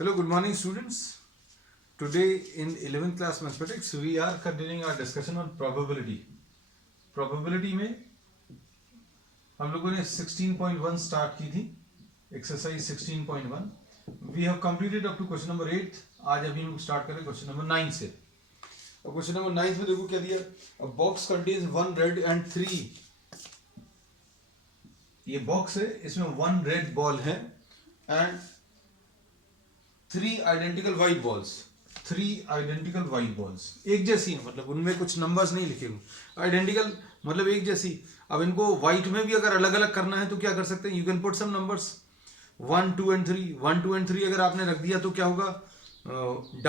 Hello, good morning, students. Today in 11th class mathematics, we are continuing our discussion on probability. Probability में हम लोगों ने 16.1 start की थी, exercise 16.1. We have completed up to question number 8. आज अभी हम लोग स्टार्ट करें क्वेश्चन नंबर 9 से. अब क्वेश्चन नंबर 9 में देखो क्या दिया. A box contains 1 red and 3. ये बॉक्स है, इसमें 1 रेड बॉल है and 3 identical white balls. 3 identical white balls एक जैसी है, मतलब उनमें कुछ नंबर्स नहीं लिखे हुए. आइडेंटिकल मतलब एक जैसी. अब इनको वाइट में भी अगर अलग अलग करना है तो क्या कर सकते हैं, you can put some numbers 1 2 and 3. 1 2 and 3 अगर आपने रख दिया तो क्या होगा,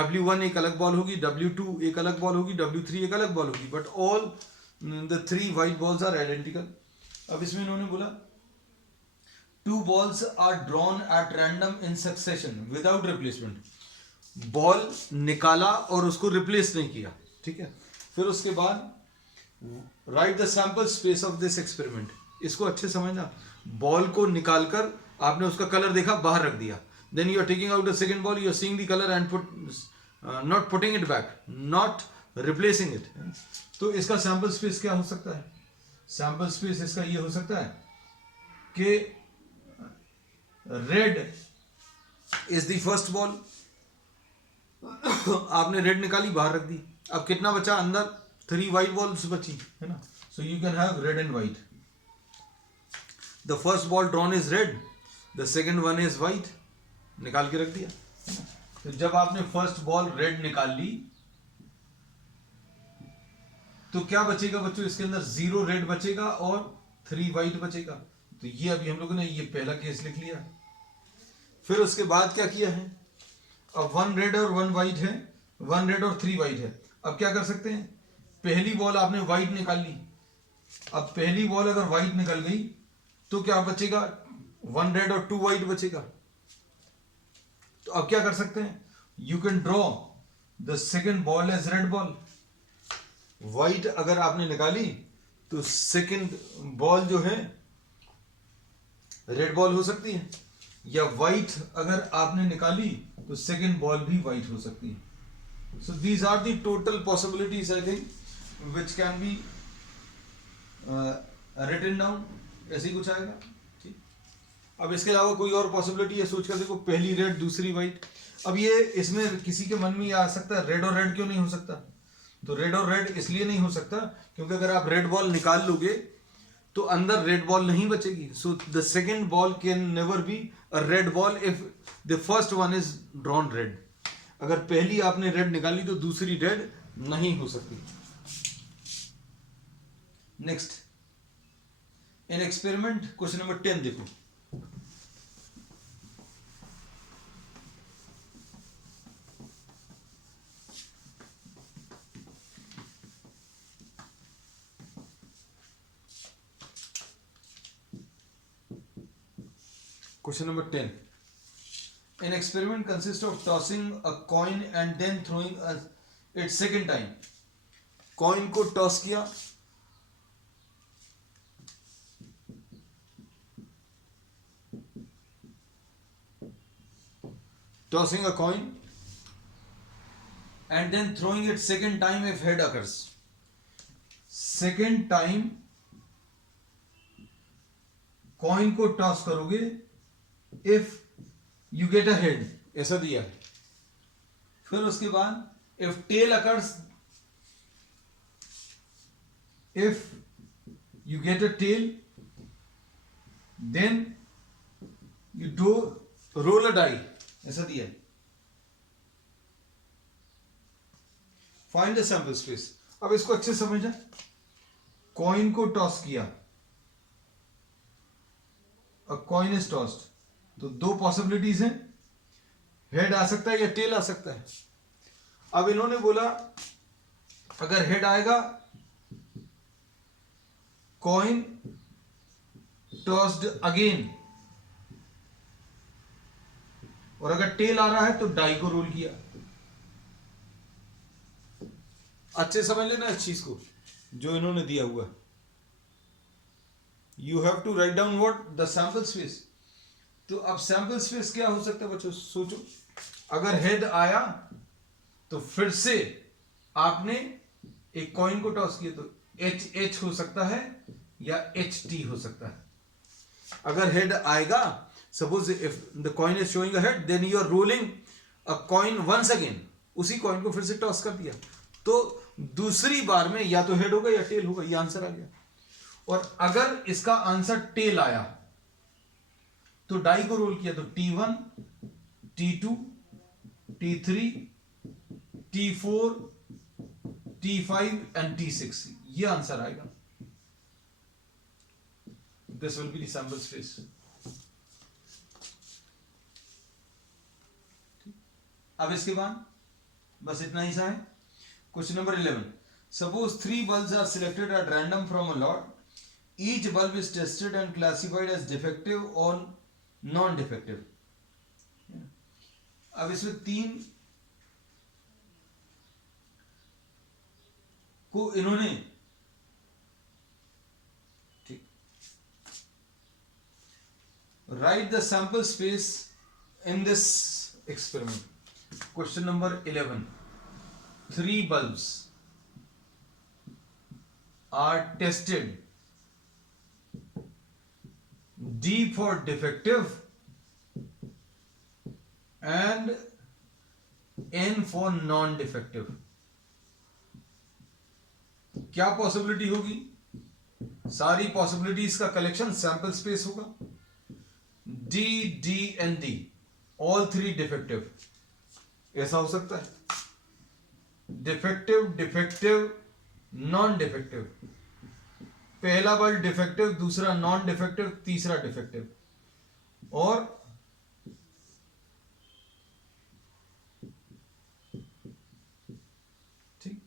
W1 एक अलग बॉल होगी, W2 एक अलग बॉल होगी, W3 एक अलग बॉल होगी, but all the 3 white balls are identical. अब इसमें इन्होंने बोला 2 balls are drawn at random in succession without replacement. Ball निकाला और उसको रिप्लेस नहीं किया, ठीक है. फिर उसके बाद right the sample space of this experiment. इसको अच्छे समझना. बॉल को निकालकर आपने उसका कलर देखा, बाहर रख दिया. Then you are taking out the second ball, you are seeing the colour and not putting it back, not replacing it. तो इसका सैंपल स्पेस क्या हो सकता है? सैंपल स्पेस इसका ये हो सकता है कि red is the first ball. आपने रेड निकाली, बाहर रख दी. अब कितना बचा अंदर? 3 वाइट बॉल्स बची है ना. So you can have read and white. The first ball drawn is red, the second one is white. निकाल के रख दिया. तो जब आपने फर्स्ट बॉल रेड निकाल ली तो क्या बचेगा बच्चों? इसके अंदर 0 रेड बचेगा और 3 वाइट बचेगा. तो ये अभी हम लोगों ने ये पहला केस लिख लिया. फिर उसके बाद क्या किया है, अब 1 रेड और 1 वाइट है, 1 रेड और 3 वाइट है. अब क्या कर सकते हैं, पहली बॉल आपने वाइट निकाल ली. अब पहली बॉल अगर वाइट निकल गई तो क्या बचेगा, 1 रेड और 2 वाइट बचेगा. तो अब क्या कर सकते हैं, you can draw the second ball as red ball. White अगर आपने निकाली तो सेकेंड बॉल जो है रेड बॉल हो सकती है, या व्हाइट अगर आपने निकाली तो सेकेंड बॉल भी व्हाइट हो सकती है. So these are the total possibilities I think which can be written down. ऐसे ही कुछ आएगा, ठीक. अब इसके अलावा कोई और पॉसिबिलिटी है, सोच कर देखो. पहली रेड, दूसरी व्हाइट. अब ये इसमें किसी के मन में ये आ सकता है, रेड और रेड क्यों नहीं हो सकता? तो रेड और रेड इसलिए नहीं हो सकता क्योंकि अगर आप रेड बॉल निकाल लोगे तो अंदर रेड बॉल नहीं बचेगी. So the second ball can never be a red ball if the first one is drawn red. अगर पहली आपने रेड निकाली तो दूसरी रेड नहीं हो सकती. Next in experiment question number 10 देखो. Question number 10. An experiment consists of tossing a coin and then throwing it second time. Coin को टॉस किया, tossing a coin and then throwing it second time if head occurs. Second time coin को toss करोगे if you get a head, ऐसा दिया है. फिर उसके बाद if tail occurs, if you get a tail then you do roll a die, ऐसा दिया है. Find the sample space. अब इसको अच्छे से समझना. कॉइन को टॉस किया, अ कॉइन इज टॉस्ड, तो 2 पॉसिबिलिटीज हैं, हेड आ सकता है या टेल आ सकता है. अब इन्होंने बोला अगर हेड आएगा कॉइन टॉस्ड अगेन, और अगर टेल आ रहा है तो डाई को रोल किया. अच्छे समझ लेना इस चीज को जो इन्होंने दिया हुआ. You have to write down what the sample space. तो अब सैंपल स्पेस क्या हो सकता है बच्चों, सोचो. अगर हेड आया तो फिर से आपने एक कॉइन को टॉस किया तो एच एच हो सकता है या एच टी हो सकता है. अगर हेड आएगा, suppose if the coin is showing a head, then you are rolling a coin once again. उसी कॉइन को फिर से टॉस कर दिया तो दूसरी बार में या तो हेड होगा या टेल होगा. ये आंसर आ गया. और अगर इसका आंसर टेल आया तो डाई को रोल किया तो T1, T2, T3, T4, T5 and T6. ये आंसर आएगा. This will be the sample space. अब इसके बाद बस इतना ही सा है. Question number 11. Suppose 3 bulbs are selected at random from a lot. Each bulb is tested and classified as defective or non-defective. अब इसमें 3 को इन्होंने ठीक write the sample space in this experiment. Question number 11. 3 bulbs are tested. D for defective and N for non-defective. क्या possibility होगी? सारी possibilities का collection sample space होगा. D, D and D, all 3 defective. ऐसा हो सकता है. Defective, defective, non defective. पहला बल्ब डिफेक्टिव, दूसरा नॉन डिफेक्टिव, तीसरा डिफेक्टिव. और ठीक.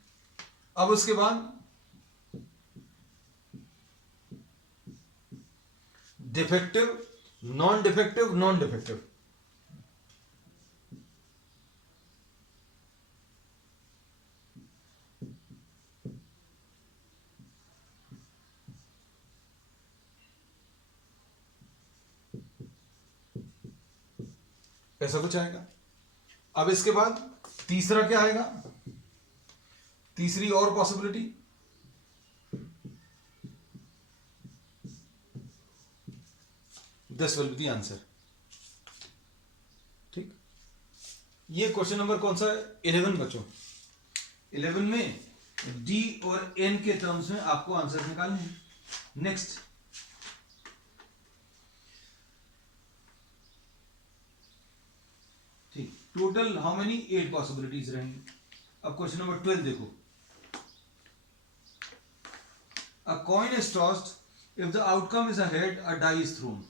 अब उसके बाद defective, non defective, non defective. ऐसा कुछ आएगा. अब इसके बाद तीसरा क्या आएगा? तीसरी और possibility, this will be the answer. ठीक. ये क्वेश्चन नंबर कौन सा है? 11 बच्चों. 11 में डी और एन के टर्म्स में आपको आंसर निकालने हैं. नेक्स्ट. ठीक. Total how many? 8 पॉसिबिलिटीज रहेंगी. अब क्वेश्चन नंबर 12 देखो. A coin is tossed. If the outcome is a head, a die is thrown.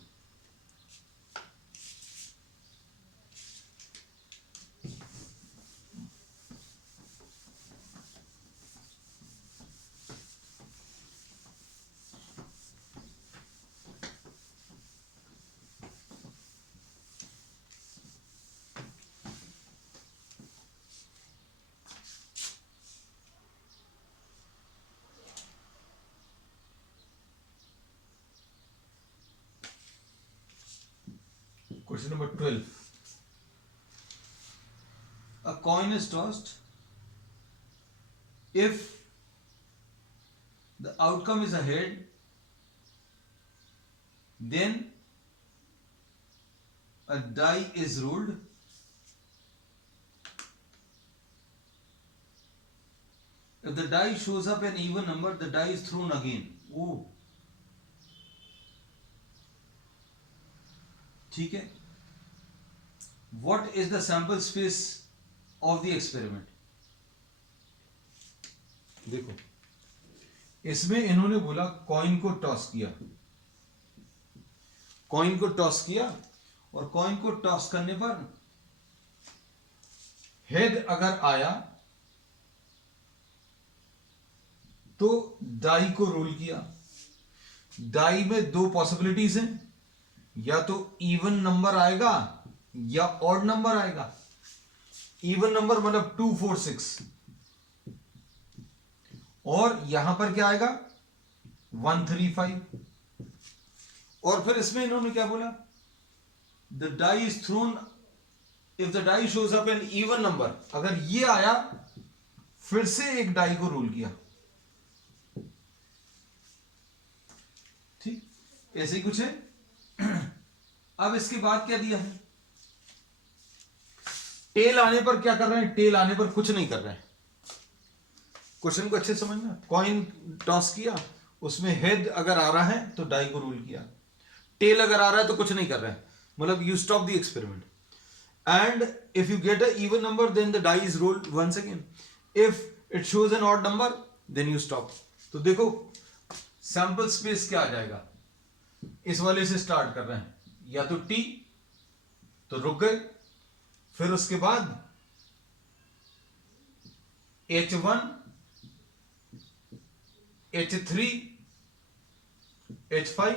Question number 12. A coin is tossed. If the outcome is a head, then a die is rolled. If the die shows up an even number, the die is thrown again. Oh, ठीक है. What is the sample space of the experiment? देखो, इसमें इन्होंने बोला coin को toss किया. Coin को toss किया और कॉइन को टॉस करने पर हेड अगर आया तो डाई को रोल किया. डाई में 2 पॉसिबिलिटीज हैं. या तो इवन नंबर आएगा या ऑड नंबर आएगा. इवन नंबर मतलब 2, 4, 6. और यहां पर क्या आएगा? 1, 3, 5. और फिर इसमें इन्होंने क्या बोला? The die is thrown if the die shows up an even number, अगर ये आया फिर से एक डाई को रोल किया, ठीक, ऐसे ही कुछ है। अब इसके बाद क्या दिया है, टेल आने पर क्या कर रहे हैं, टेल आने पर कुछ नहीं कर रहे हैं। क्वेश्चन को अच्छे से समझना, कॉइन टॉस किया, उसमें हेड अगर आ रहा है तो डाई को रोल किया, टेल अगर आ रहा है तो कुछ नहीं कर रहे हैं, मतलब you stop the experiment, and if you get a even number then the die is rolled once again, if it shows an odd number then you stop. तो देखो सैंपल स्पेस क्या आ जाएगा, इस वाले से स्टार्ट कर रहे हैं, या तो टी तो रुक गए, फिर उसके बाद H1 H3 H5,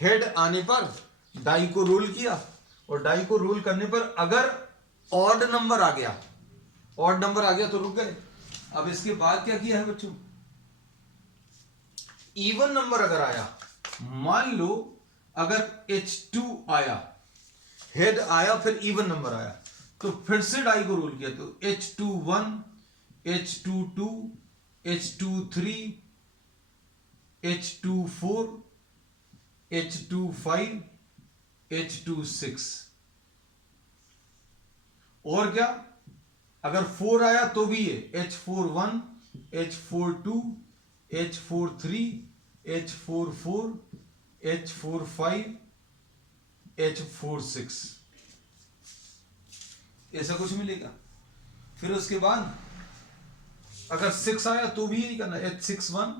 हेड आने पर डाई को रोल किया, और डाई को रोल करने पर अगर ऑड नंबर आ गया, ऑड नंबर आ गया तो रुक गए। अब इसके बाद क्या किया है बच्चों, इवन नंबर अगर आया, मान लो अगर H2 आया, हेड आया फिर इवन नंबर आया, तो फिर से डाई को रोल किया, तो H21 H22 H23 H24 H25 H26, और क्या, अगर 4 आया तो भी ये H41 H42 H43 H44 H45 H46, ऐसा कुछ मिलेगा। फिर उसके बाद अगर 6 आया तो भी यही करना, H61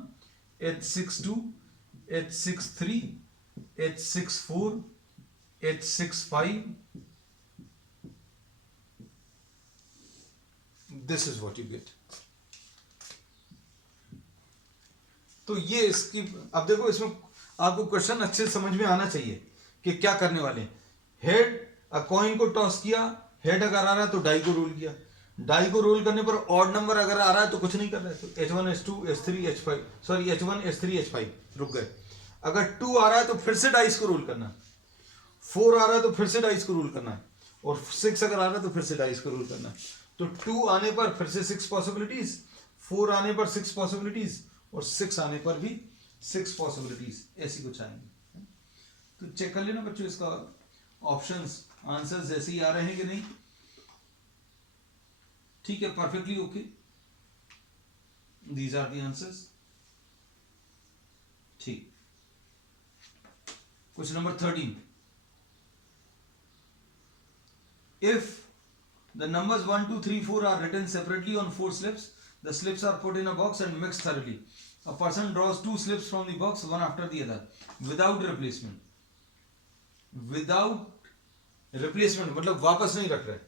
H62 H63 H64 H65, this is what you get. तो ये इसकी, अब देखो इसमें आपको क्वेश्चन अच्छे से समझ में आना चाहिए कि क्या करने वाले हैं। हेड, कॉइन को टॉस किया, हेड अगर आ रहा है तो डाई को रोल किया, डाई को रोल करने पर ऑड नंबर अगर आ रहा है तो कुछ नहीं कर रहे, तो H1 H2 H3 H5, sorry H1 H3 H5, रुक गए। अगर 2 आ रहा है तो फिर से डाइस को रोल करना, 4 आ रहा है तो फिर से डाइस को रोल करना है, और 6 अगर आ रहा है तो फिर से डाइस को रोल करना है। तो 2 आने पर फिर से 6 पॉसिबिलिटीज, 4 आने पर 6 पॉसिबिलिटीज, और 6 आने पर भी 6 पॉसिबिलिटीज, ऐसी कुछ आएंगी। तो चेक कर लेना बच्चों इसका ऑप्शंस, आंसर्स जैसे ही आ रहे हैं कि नहीं, ठीक है, perfectly okay, these are the answers, ठीक। Question number 13, if the numbers 1 2 3 4 are written separately on 4 slips, the slips are put in a box and mixed thoroughly. A person draws 2 slips from the box one after the other without replacement. Without replacement मतलब वापस नहीं रख रहे,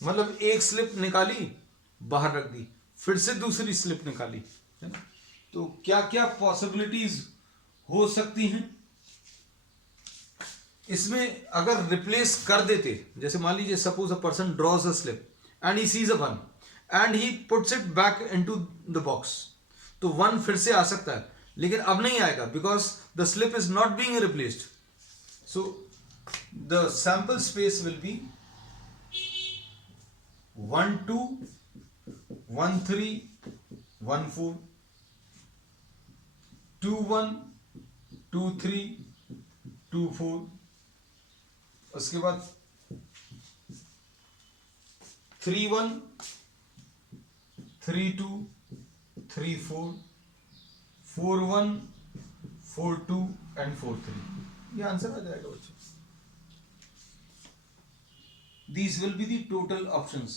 मतलब एक slip निकाली बाहर रख दी, फिर से दूसरी स्लिप निकाली, है ना। तो क्या क्या पॉसिबिलिटीज हो सकती हैं इसमें, अगर रिप्लेस कर देते, जैसे मान लीजिए suppose a person draws a slip and he sees a 1 and he puts it back into the box, तो 1 फिर से आ सकता है, लेकिन अब नहीं आएगा because the slip is not being replaced. So the sample space will be 1 2 1 3 1 4 2 1 2 3 2 4, उसके बाद 3 1 3 2 3 4 4 1 4 2 एंड 4 3, ये आंसर आ जाएगा बच्चों। These will be the total options.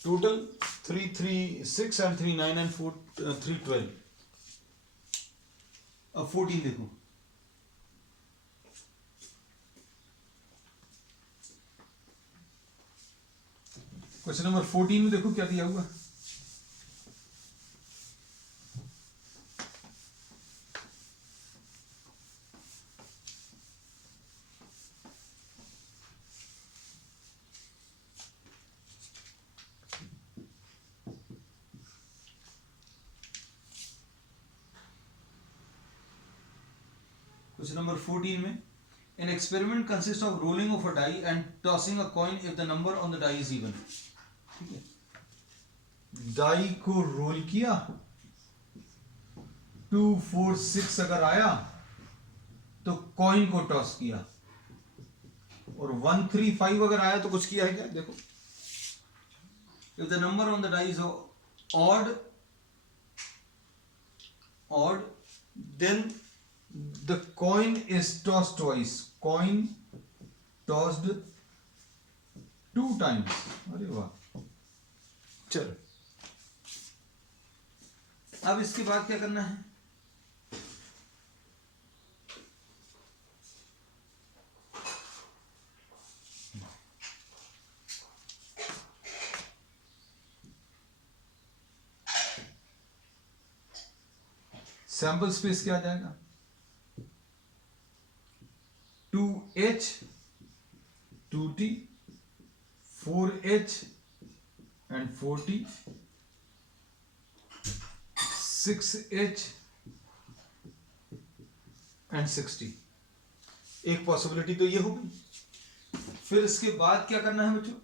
Total 3 3 6 and 3 9 and 4 3 12. अब 14 देखो, क्वेश्चन नंबर 14 में देखो क्या दिया हुआ। क्वेश्चन नंबर 14 में an experiment consists of rolling of a die and tossing a coin if the number on the die is even. ठीक है, डाई को रोल किया, 2 4 6 अगर आया तो कॉइन को टॉस किया, और 1 3 5 अगर आया तो कुछ किया है क्या? देखो, if the number on the die is odd, then the coin is tossed twice. Coin tossed 2 times. अरे वाह, चलो अब इसके बाद क्या करना है? सैंपल स्पेस क्या आ जाएगा? 2h 2t 4h and 4t 6h and 6t. एक पॉसिबिलिटी तो ये होगी। फिर इसके बाद क्या करना है बच्चों?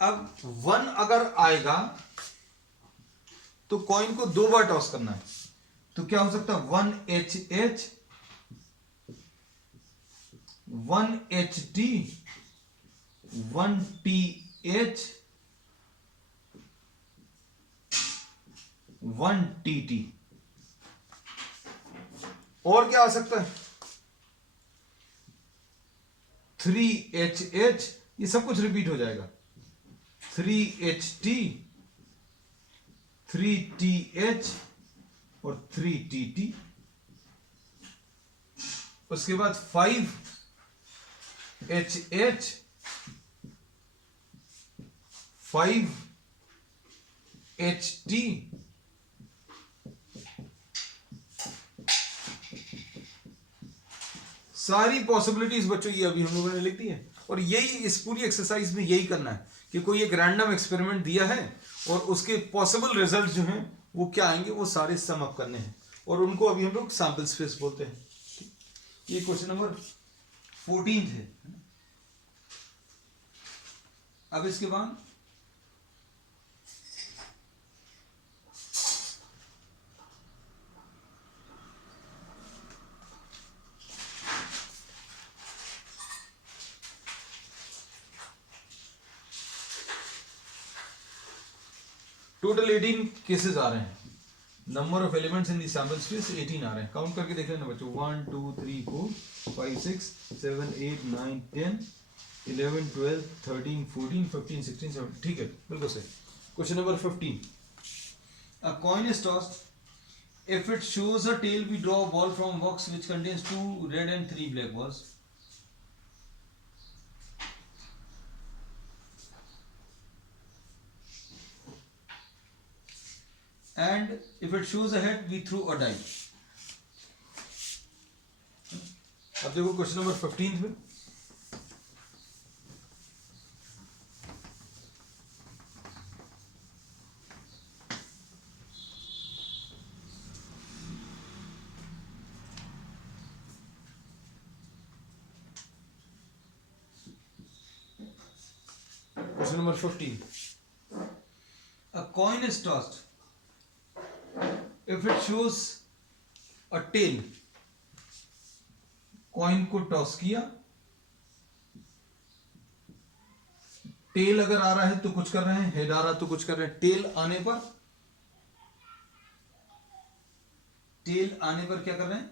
अब 1 अगर आएगा तो कॉइन को 2 बार टॉस करना है, तो क्या हो सकता है? 1HH 1HT 1TH 1TT। और क्या आ सकता है? 3HH, ये सब कुछ रिपीट हो जाएगा। 3HT 3TH और 3TT। उसके बाद 5HH 5HT सारी पॉसिबिलिटीज बच्चों ये अभी हम लोगों ने लिख दी है। और यही इस पूरी एक्सरसाइज में यही करना है कि कोई एक रैंडम एक्सपेरिमेंट दिया है और उसके पॉसिबल रिजल्ट जो हैं वो क्या आएंगे, वो सारे सम अप करने हैं, और उनको अभी हम लोग सैंपल स्पेस बोलते हैं। ये क्वेश्चन नंबर 14 है। अब इसके बाद टोटल 18 केसेस आ रहे हैं। Number of elements in the sample space 18 आ रहे हैं। काउंट करके देख लेना बच्चों, 1 2 3 4 5 6 7 8 9 10 11 12 13 14 15 16 17। ठीक है, बिल्कुल सही। Question number 15, a coin is tossed, if it shows a tail we draw a ball from box which contains 2 red and 3 black balls. And if it shows a head, we throw a die. अब देखो question number 15 में question number 15, a coin is tossed, if it shows a tail, coin को toss किया, tell अगर आ रहा है तो कुछ कर रहे हैं, हेड आ रहा तो कुछ कर रहे हैं। टेल आने पर क्या कर रहे हैं?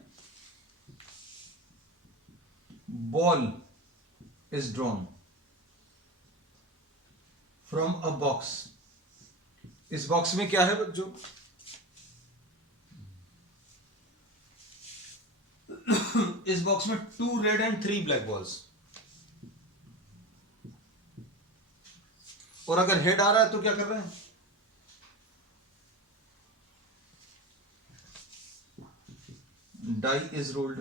Ball is drawn from a box. इस बॉक्स में क्या है बच्चों? इस बॉक्स में 2 रेड एंड 3 ब्लैक बॉल्स, और अगर हेड आ रहा है तो क्या कर रहे हैं? Die is rolled.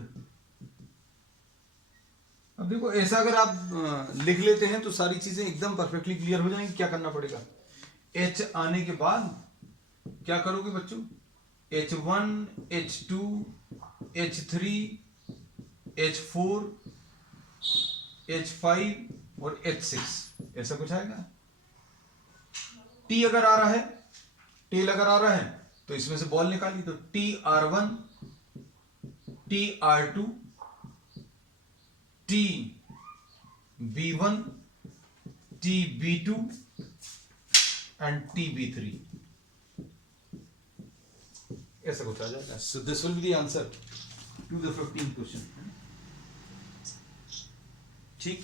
अब देखो, ऐसा अगर आप लिख लेते हैं तो सारी चीजें एकदम परफेक्टली क्लियर हो जाएंगी। क्या करना पड़ेगा? एच आने के बाद क्या करोगे बच्चों, H1, H2, H3, H4, H5 और H6 ऐसा कुछ आएगा। T अगर आ रहा है, टेल अगर आ रहा है तो इसमें से बॉल निकाली, तो TR1, TR2, TB1, TB2 and TB3 ऐसा कुछ आ जाएगा। So this will be the answer to the 15th question. ठीक,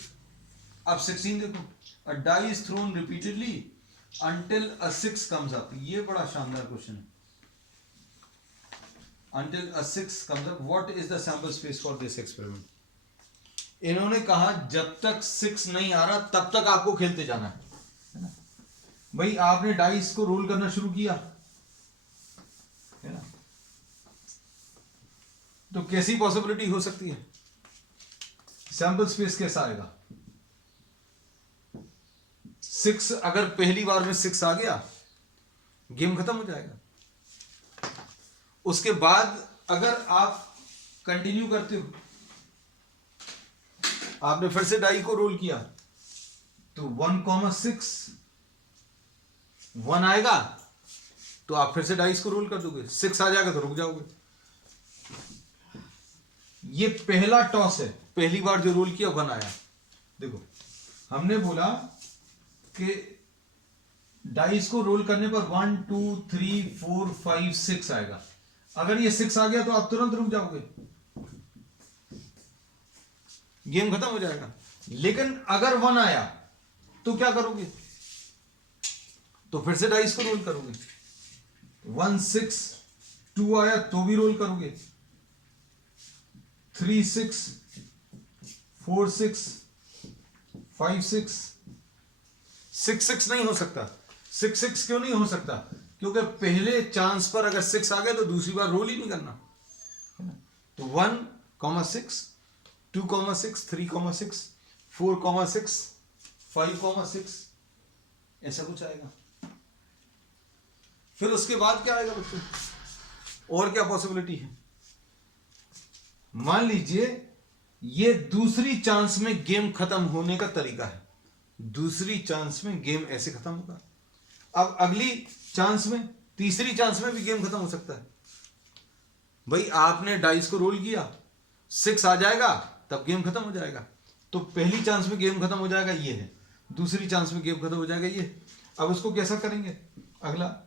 अब 16 देखो, a die is thrown repeatedly until a 6 comes up। ये बड़ा शानदार क्वेश्चन है। until a 6 comes up, what is the sample space for this experiment? इन्होंने कहा जब तक 6 नहीं आ रहा तब तक आपको खेलते जाना है ना। भाई आपने डाइस को रोल करना शुरू किया है ना, तो कैसी पॉसिबिलिटी हो सकती है, सैंपल स्पेस कैसा आएगा। 6 अगर पहली बार में 6 आ गया, गेम खत्म हो जाएगा। उसके बाद अगर आप कंटिन्यू करते हो, आपने फिर से डाई को रोल किया, तो 1,6 1 आएगा तो आप फिर से डाइस को रोल कर दोगे, 6 आ जाएगा तो रुक जाओगे। ये पहला टॉस है, पहली बार जो रोल किया 1 आया। देखो हमने बोला कि डाइस को रोल करने पर 1 2 3 4 5 6 आएगा। अगर ये 6 आ गया तो आप तुरंत रुक जाओगे, गेम खत्म हो जाएगा। लेकिन अगर 1 आया तो क्या करोगे, तो फिर से डाइस को रोल करोगे। 1 6 2 आया तो भी रोल करोगे, 3 6 4 6 5 6 6 6 नहीं हो सकता। 6 6 क्यों नहीं हो सकता, क्योंकि पहले चांस पर अगर 6 आ गया तो दूसरी बार रोल ही नहीं करना। तो 1,6 2,6 3,6 4,6 5,6 ऐसा कुछ आएगा। फिर उसके बाद क्या आएगा बच्चों, और क्या पॉसिबिलिटी है। मान लीजिए ये दूसरी चांस में गेम खत्म होने का तरीका है, दूसरी चांस में गेम ऐसे खत्म होगा। अब अगली चांस में, तीसरी चांस में भी गेम खत्म हो सकता है। भाई आपने डाइस को रोल किया, 6 आ जाएगा तब गेम खत्म हो जाएगा। तो पहली चांस में गेम खत्म हो जाएगा ये है, दूसरी चांस में गेम खत्म हो जाएगा ये। अब उसको कैसा करेंगे, अगला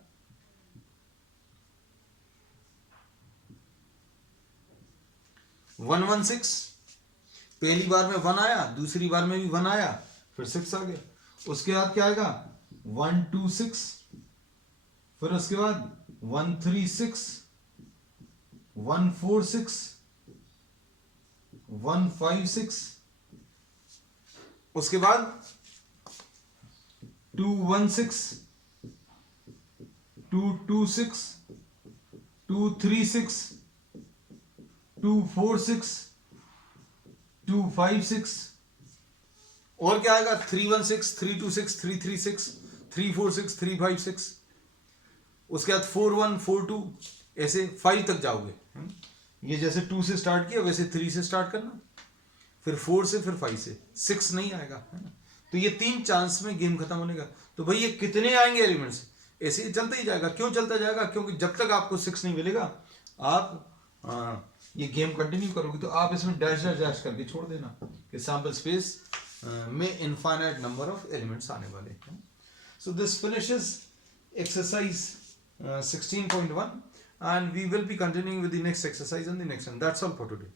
1 1 6, पहली बार में 1 आया, दूसरी बार में भी 1 आया, फिर 6 आ गया। उसके बाद क्या आएगा 1 2 6, फिर उसके बाद 1 3 6 1 4 6 1 5 6, उसके बाद 2 1 6 2 2 6 2 3 6 2 4 6 2 5 6, और क्या आएगा 3 1 6 3 2 6 3 3 6 3 4 6 3 5 6, उसके बाद 4 1 4 2 ऐसे 5 तक जाओगे। ये जैसे 2 से स्टार्ट किया वैसे 3 से स्टार्ट करना, फिर 4 से, फिर 5 से, 6 नहीं आएगा, है ना। तो ये 3 चांस में गेम खत्म होने का। तो भाई ये कितने आएंगे एलिमेंट्स, ऐसे ही चलता ही जाएगा। क्यों चलता जाएगा, क्योंकि जब तक आपको 6 नहीं मिलेगा आप ये गेम कंटिन्यू करोगे। तो आप इसमें डैश डैश डैश करके छोड़ देना कि सैंपल स्पेस में इनफाइनाइट नंबर ऑफ एलिमेंट्स आने वाले हैं। So this finishes exercise 16.1 and we will be continuing with the next exercise in the next one. That's all for today.